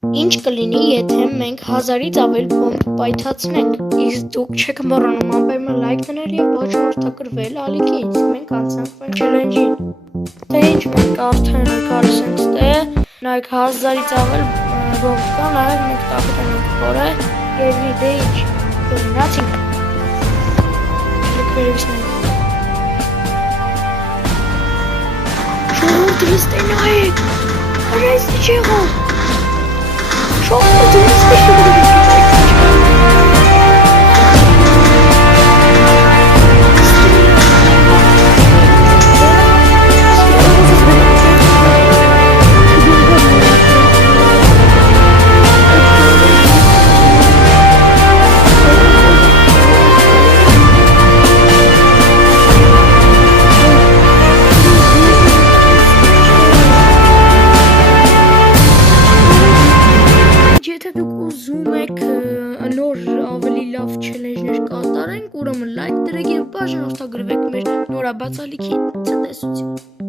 Ինչ կլինի, եթե մենք 1000-ից ավել բոմբ պայթացնենք, իսկ դուք չեք մոռանում անպայման լայք դնել եւ բաժանորդագրվել ալիքին, իսկ մենք անցանք ֆան չելենջին։ Դե ինչ մենք արդեն գալիս ենք ստե, նայեք 1000-ից ավել բոմբ կա, նաեւ մենք տակտեն ենք խորը, երևի դե ինչ, գնացինք։ Վերևիսնենք։ Շոհ դրստե նայեք, արայս իջեղո։ Շոհ դրստե նայեք։ Եթե դուք ուզում եք նոր ավելի լավ չելենջներ կատարենք, ուրեմն լայք դրեք եւ բաժանորդագրվեք մեր նորաբաց ալիքին։ Ցտեսություն։